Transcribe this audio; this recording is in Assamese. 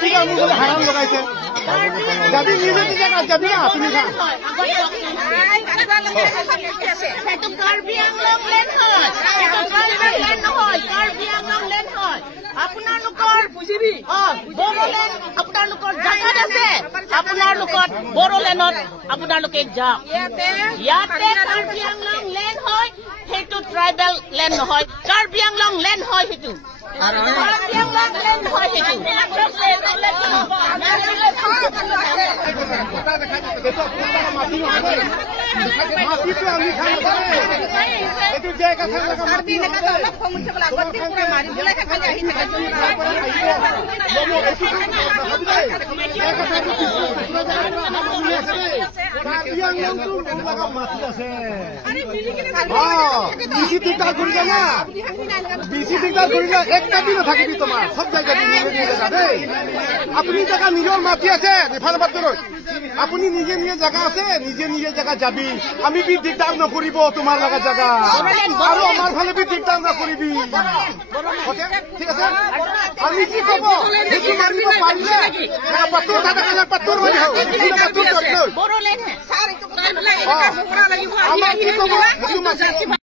ঠিক আছে মোক হাৰাম লগাইছে যাবি নিজে নিজে যাবি না তুমি আপোনালোকৰ জাগাত আছে আপোনালোকৰ বড়োলেণ্ডত আপোনালোকে যাওক ইয়াতে কাৰ্বি আংলং লেণ্ড হয় সেইটো ট্ৰাইবেল লেণ্ড নহয় কাৰ্বি আংলং লেণ্ড হয় সেইটো কাৰ্বি আংলং লেণ্ড হয় সেইটো থাকিবি তোমাৰ সব জায়গা দেই আপুনি জায়গা নিজৰ মাটি আছে নিফাল বাটৰত আপুনি নিজে নিজে জায়গা আছে নিজে নিজে জায়গা যাবি আমি বি দিগদাৰ নকৰিব তোমাৰ লগা জায়গা আৰু আমাৰ ফালে বি দিগদাৰ নকৰিবি ঠিক আছে আমি কি কব সেইটো মানিব পাৰিলে পাত্তৰ পাত্তৰ আমাৰ কি কব